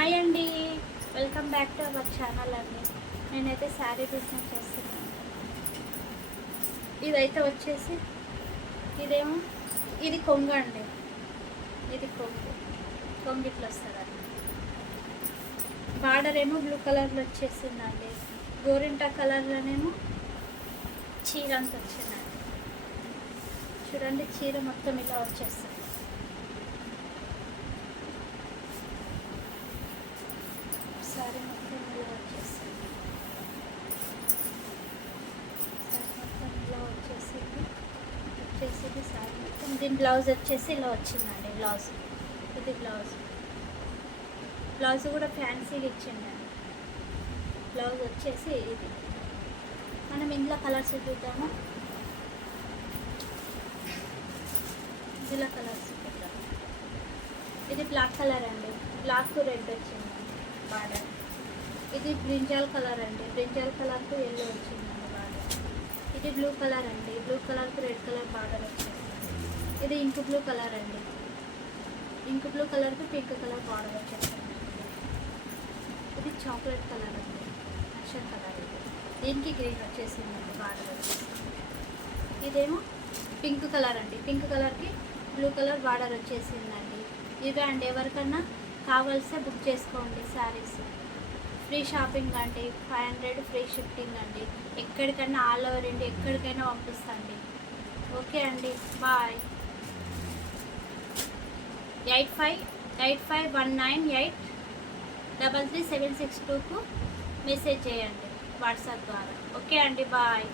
Hi అండి. Welcome back to our channel అండి. నేనైతే శారీ బిజినెస్ చేస్తున్నాను. ఇదైతే వచ్చేసి ఇదేమో ఇది కొంగు అండి. ఇది కొంగు. కొంగు ఇట్లా వస్తుందండి. బార్డర్ ఏమో బ్లూ కలర్లో వచ్చేసిందండి. గోరింటా కలర్లోనేమో చీర అంత వచ్చిందండి. చూడండి చీర మొత్తం ఇలా వచ్చేస్తుంది సారీ మొత్తం ఇలా వచ్చేసింది సారీ మొత్తం ఇలా వచ్చేసింది వచ్చేసింది సారీ మొత్తం. దీని బ్లౌజ్ వచ్చేసి ఇలా వచ్చిందండి బ్లౌజ్. ఇది బ్లౌజ్. బ్లౌజ్ కూడా ఫ్యాన్సీగా ఇచ్చిందండి. బ్లౌజ్ వచ్చేసి ఇది. మనం ఇంట్లో కలర్స్ చూద్దాము. ఇలా కలర్స్ చూద్దాం ఇది బ్లాక్ కలర్ అండి. బ్లాక్ రెడ్ వచ్చిందండి బార్డర్. ఇది బ్రింజాల్ కలర్ అండి. బ్రింజాల్ కలర్కు ఎల్లో వచ్చిందండి ఇది బ్లూ కలర్ అండి. బ్లూ కలర్కి రెడ్ కలర్ బార్డర్ వచ్చింది ఇది ఇంక్ బ్లూ కలర్ అండి. ఇంక్ బ్లూ కలర్కి పింక్ కలర్ బార్డర్ వచ్చేసింది ఇది చాక్లెట్ కలర్ అండి. నక్షన్ కలర్ ఇది. దీనికి గ్రీన్ వచ్చేసిందండి బార్డర్ వచ్చేసింది ఇదేమో పింక్ కలర్ అండి. పింక్ కలర్కి బ్లూ కలర్ బార్డర్ వచ్చేసిందండి. ఇవే అండి ఎవరికన్నా కావాల్సే బుక్ చేసుకోండి శారీస్ ఫ్రీ షాపింగ్ అండి ఫైవ్ హండ్రెడ్ ఫ్రీ షిఫ్టింగ్ అండి. ఎక్కడికైనా ఆల్ ఓవర్ ఇండియా ఎక్కడికైనా పంపిస్తాండి. ఓకే అండి bye. Eight five eight five one nine eight double three seven six టూకు message చేయండి వాట్సాప్ ద్వారా. ఓకే అండి బాయ్.